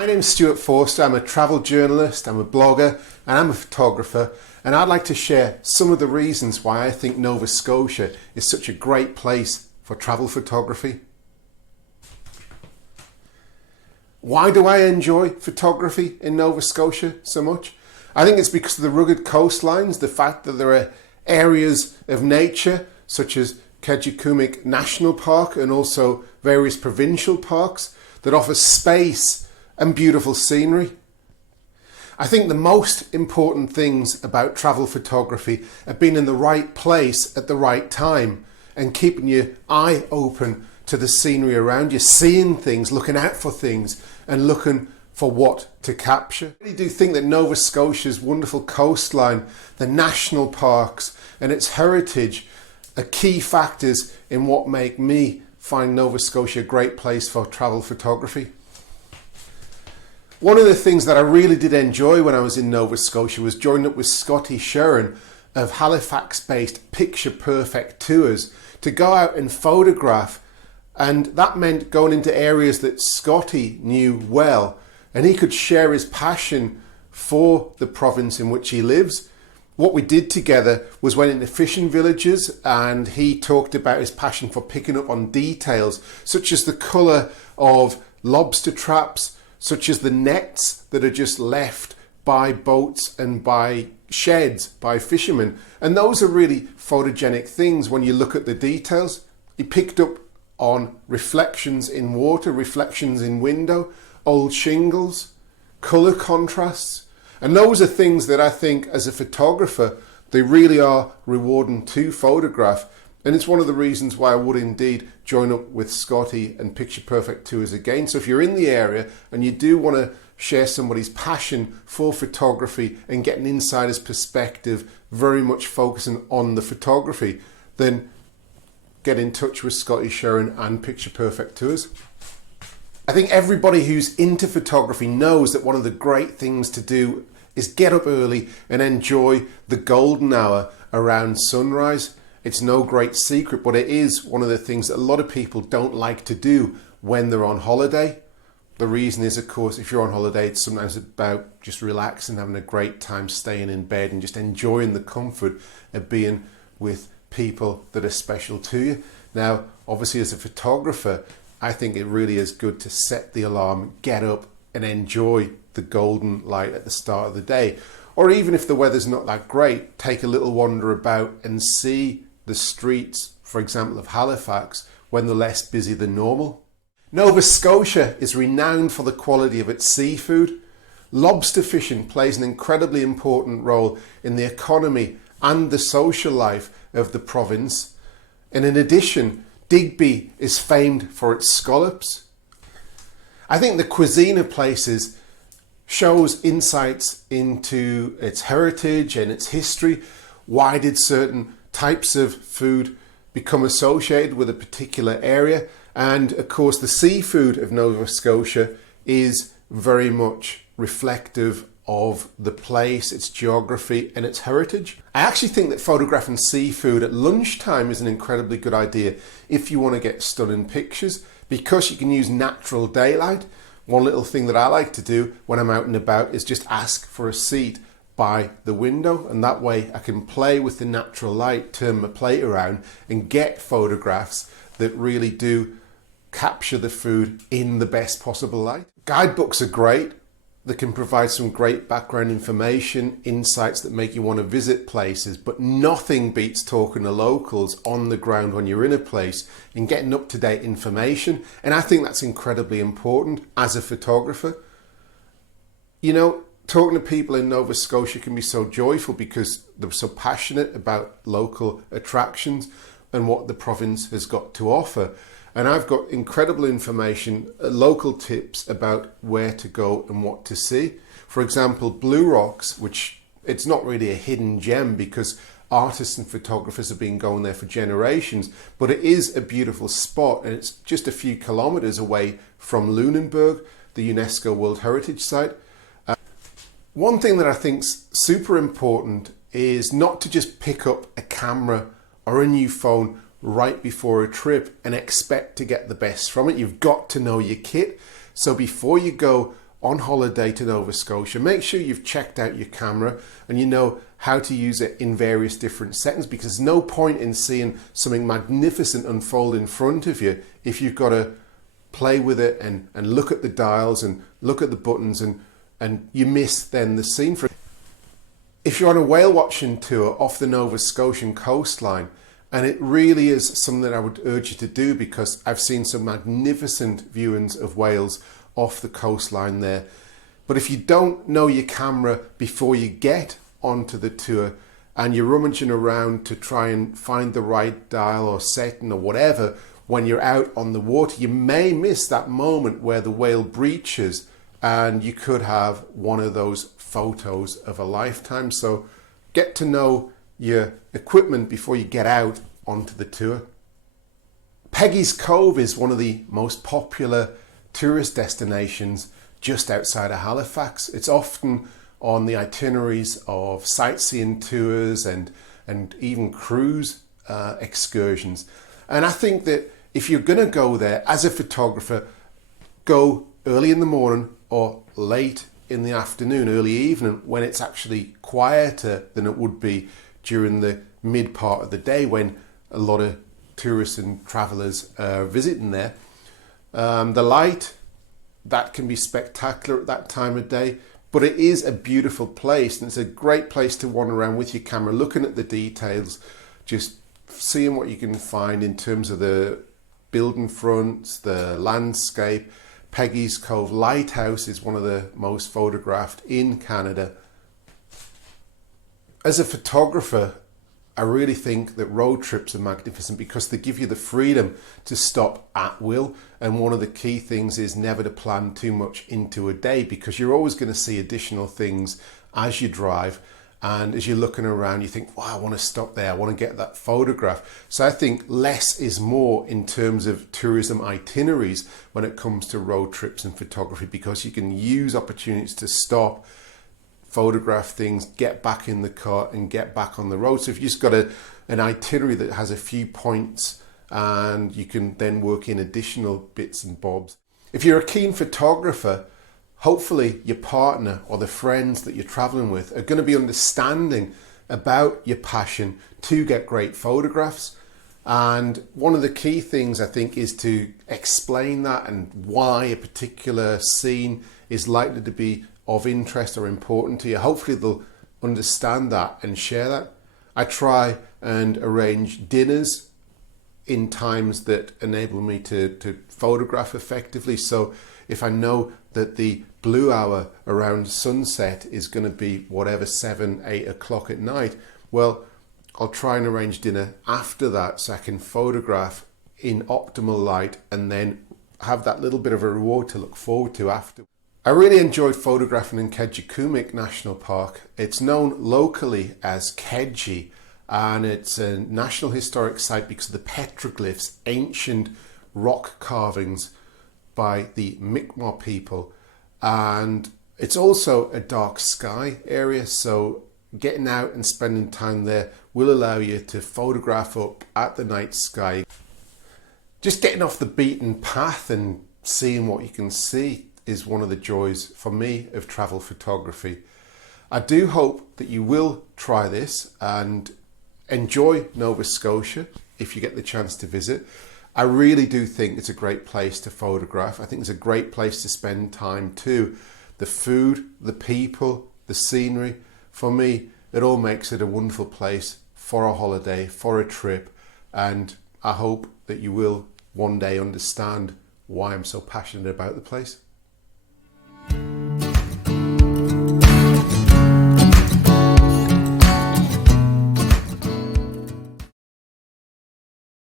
My name's Stuart Forster. I'm a travel journalist, I'm a blogger, and I'm a photographer, and I'd like to share some of the reasons why I think Nova Scotia is such a great place for travel photography. Why do I enjoy photography in Nova Scotia so much? I think it's because of the rugged coastlines, the fact that there are areas of nature such as Kejukumik National Park and also various provincial parks that offer space and beautiful scenery. I think the most important things about travel photography are being in the right place at the right time and keeping your eye open to the scenery around you, seeing things, looking out for things and looking for what to capture. I really do think that Nova Scotia's wonderful coastline, the national parks and its heritage are key factors in what make me find Nova Scotia a great place for travel photography. One of the things that I really did enjoy when I was in Nova Scotia was joining up with Scotty Sheeran of Halifax-based Picture Perfect Tours to go out and photograph, and that meant going into areas that Scotty knew well and he could share his passion for the province in which he lives. What we did together was went into fishing villages and he talked about his passion for picking up on details such as the colour of lobster traps, such as the nets that are just left by boats and by sheds by fishermen. And those are really photogenic things when you look at the details. He picked up on reflections in water, reflections in window, old shingles, colour contrasts. And those are things that I think as a photographer, they really are rewarding to photograph. And it's one of the reasons why I would indeed join up with Scotty and Picture Perfect Tours again. So if you're in the area and you do want to share somebody's passion for photography and get an insider's perspective, very much focusing on the photography, then get in touch with Scotty Sheeran and Picture Perfect Tours. I think everybody who's into photography knows that one of the great things to do is get up early and enjoy the golden hour around sunrise. It's no great secret, but it is one of the things that a lot of people don't like to do when they're on holiday. The reason is, of course, if you're on holiday, it's sometimes about just relaxing, having a great time, staying in bed and just enjoying the comfort of being with people that are special to you. Now, obviously as a photographer, I think it really is good to set the alarm, get up and enjoy the golden light at the start of the day. Or even if the weather's not that great, take a little wander about and see the streets, for example, of Halifax when they're less busy than normal. Nova Scotia is renowned for the quality of its seafood. Lobster fishing plays an incredibly important role in the economy and the social life of the province. And in addition, Digby is famed for its scallops. I think the cuisine of places shows insights into its heritage and its history. Why did certain types of food become associated with a particular area? And of course the seafood of Nova Scotia is very much reflective of the place, its geography and its heritage. I actually think that photographing seafood at lunchtime is an incredibly good idea if you want to get stunning pictures, because you can use natural daylight. One little thing that I like to do when I'm out and about is just ask for a seat by the window, and that way I can play with the natural light, turn my plate around and get photographs that really do capture the food in the best possible light. Guidebooks are great. They can provide some great background information, insights that make you want to visit places, but nothing beats talking to locals on the ground when you're in a place and getting up-to-date information. And I think that's incredibly important as a photographer. You know, talking to people in Nova Scotia can be so joyful because they're so passionate about local attractions and what the province has got to offer. And I've got incredible information, local tips about where to go and what to see. For example, Blue Rocks, which it's not really a hidden gem because artists and photographers have been going there for generations, but it is a beautiful spot and it's just a few kilometers away from Lunenburg, the UNESCO World Heritage Site. One thing that I think's super important is not to just pick up a camera or a new phone right before a trip and expect to get the best from it. You've got to know your kit. So before you go on holiday to Nova Scotia, make sure you've checked out your camera and you know how to use it in various different settings, because there's no point in seeing something magnificent unfold in front of you if you've got to play with it and look at the dials and look at the buttons and you miss then the scene. If you're on a whale watching tour off the Nova Scotian coastline, and it really is something that I would urge you to do, because I've seen some magnificent viewings of whales off the coastline there. But if you don't know your camera before you get onto the tour and you're rummaging around to try and find the right dial or setting or whatever, when you're out on the water, you may miss that moment where the whale breaches and you could have one of those photos of a lifetime. So get to know your equipment before you get out onto the tour. Peggy's Cove is one of the most popular tourist destinations just outside of Halifax. It's often on the itineraries of sightseeing tours and even cruise excursions. And I think that if you're going to go there as a photographer, go early in the morning or late in the afternoon, early evening, when it's actually quieter than it would be during the mid part of the day when a lot of tourists and travellers are visiting there. The light, that can be spectacular at that time of day, but it is a beautiful place and it's a great place to wander around with your camera, looking at the details, just seeing what you can find in terms of the building fronts, the landscape. Peggy's Cove Lighthouse is one of the most photographed in Canada. As a photographer, I really think that road trips are magnificent because they give you the freedom to stop at will. And one of the key things is never to plan too much into a day, because you're always going to see additional things as you drive. And as you're looking around, you think, wow, I want to stop there. I want to get that photograph. So I think less is more in terms of tourism itineraries when it comes to road trips and photography, because you can use opportunities to stop, photograph things, get back in the car and get back on the road. So if you've just got an itinerary that has a few points, and you can then work in additional bits and bobs. If you're a keen photographer, hopefully your partner or the friends that you're traveling with are going to be understanding about your passion to get great photographs. And one of the key things I think is to explain that and why a particular scene is likely to be of interest or important to you. Hopefully they'll understand that and share that. I try and arrange dinners in times that enable me to photograph effectively. So if I know that the blue hour around sunset is going to be whatever, 7, 8 o'clock at night, well, I'll try and arrange dinner after that so I can photograph in optimal light and then have that little bit of a reward to look forward to after. I really enjoyed photographing in Kejukumik National Park. It's known locally as Keji, and it's a National Historic Site because of the petroglyphs, ancient rock carvings by the Mi'kmaq people. And it's also a dark sky area, so getting out and spending time there will allow you to photograph up at the night sky. Just getting off the beaten path and seeing what you can see is one of the joys for me of travel photography. I do hope that you will try this and enjoy Nova Scotia if you get the chance to visit. I really do think it's a great place to photograph. I think it's a great place to spend time too. The food, the people, the scenery, for me, it all makes it a wonderful place for a holiday, for a trip, and I hope that you will one day understand why I'm so passionate about the place.